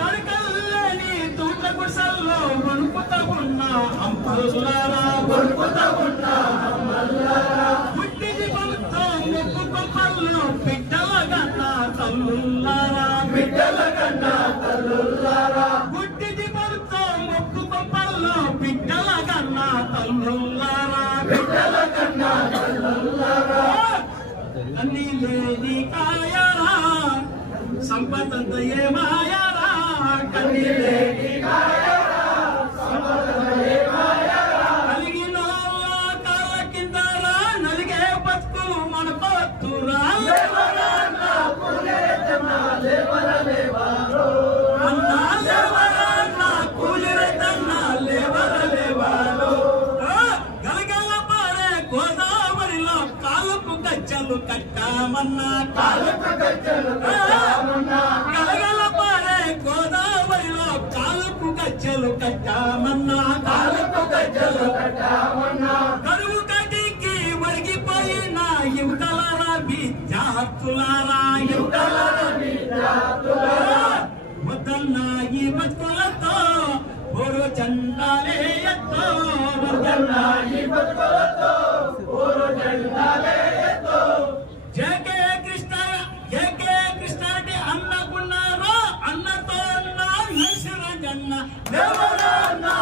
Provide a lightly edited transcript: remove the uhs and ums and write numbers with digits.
తడకల్లేని తూట్ల గుడిసెల్లో వణుకుతా ఉన్న అమ్మల్లారా పుట్టిది పలుతో ముక్కు కొమ్మల్లో బిడ్డల కన్నా తల్లుల్లారా పుట్టిది పలుతో ముక్కు కొమ్మల్లో బిడ్డల కన్నా తల్లుల్లారా అన్ని లేని కాయరా సంపదంత ఏమాయరా కన్ని లేని కాయరా కలిగిన కాళ్ళ కిందరా నలిగే బతుకులు మన పత్తురా అన్నా లేవరన్నా కూలి రైతన్నా లేవరలేవారు గలగల పారే గోదావరిలో కాలుకు గజ్జలు కట్టామన్నా గలగల పారే గోదావరిలో కాలుకు గజ్జలు కట్టామన్నా కరువు కటికి వరిగిపోయిన యువతలారా విద్యార్థులారా వద్దన్నా ఈ బతుకులతో ఓరు చండాలే ఎత్తో వద్దన్నా ఈ బతుకులతో ఓరు చండాలే ఎత్తో జేకే కృష్ణారెడ్డి అన్నకున్నారో అన్నతో నైశ్వరంజన్న దేవరన్నా